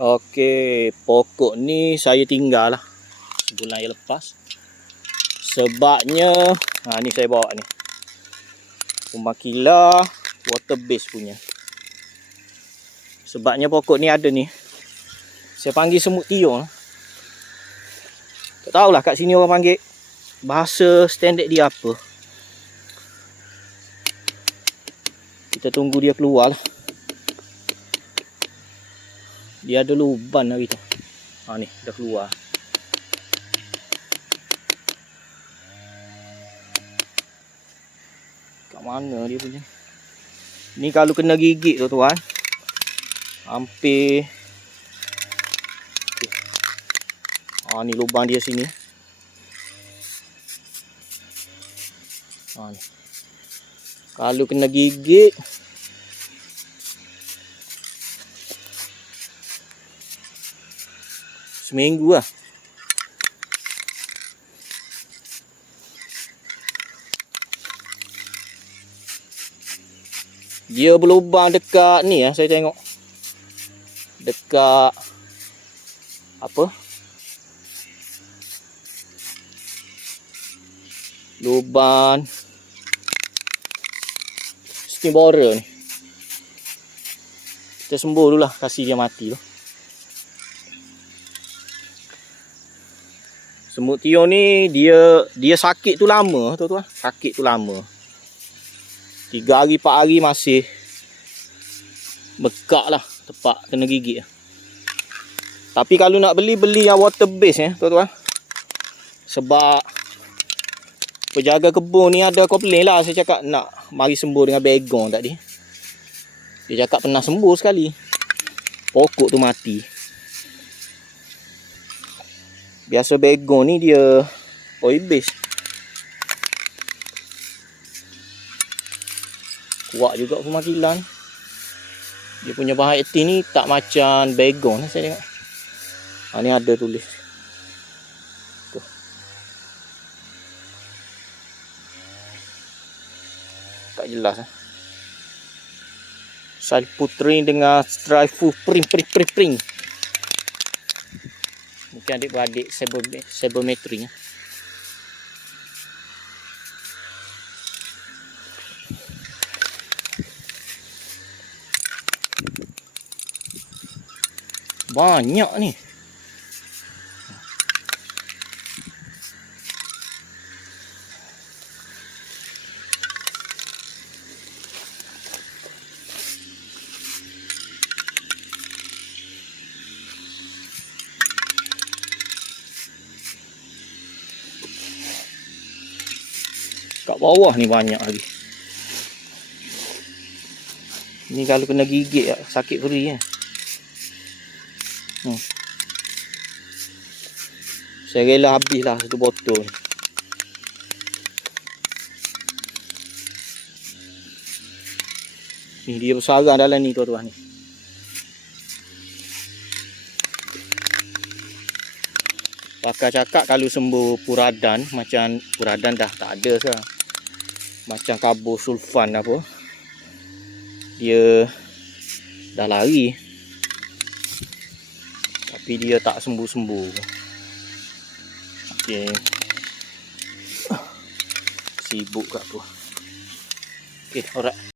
Okey, pokok ni saya tinggal lah bulan yang lepas. Sebabnya, ha ni saya bawa ni. Umakila water base punya. Sebabnya pokok ni ada ni. Saya panggil semut tiung. lah. Tak tahulah kat sini orang panggil bahasa standard dia apa. Kita tunggu dia keluar lah. Dia ada luban hari tu. Ha ni, dah keluar. Kat mana dia punya? Ni kalau kena gigit tu tuan. Hampir Ha ni lubang dia sini. Ha ni. Kalau kena gigit seminggu lah. Dia berlubang dekat ni ya, saya tengok. Dekat apa? Lubang steam borer ni. Kita sembuh dulu lah, kasih dia mati tu. Semut tiung ni dia dia sakit tu lama tu tuan. Sakit tu lama. Tiga hari, empat hari masih bekak lah tempat kena gigit. Tapi kalau nak beli, beli yang water base ya tuan-tuan. Sebab penjaga kebun ni ada komplain lah. Saya cakap nak mari sembuh dengan begon tadi. Dia cakap pernah sembuh sekali. Pokok tu mati. Biasa begon ni dia oil base. Kuat juga pemakilan. Dia punya bahan aktif ni tak macam begon saya tengok. Ha, ni ada tulis. Tu. Tak jelas eh. Salputrin dengan strifu pring pring pring pring. Mungkin adik-beradik eh. Banyak ni. Kat bawah ni banyak lagi. Ni kalau kena gigit sakit perih kan. Hmm. Saya rela habis lah satu botol. Ni dia bersarang dalam ni tuan-tuan ni. Pakar cakap kalau sembuh puradan macam puradan dah tak ada sekarang. Macam karbon sulfan apa. Dia dah lari. Tapi dia tak sembuh-sembuh. Okey. Sibuk kat tu. Okey, alright.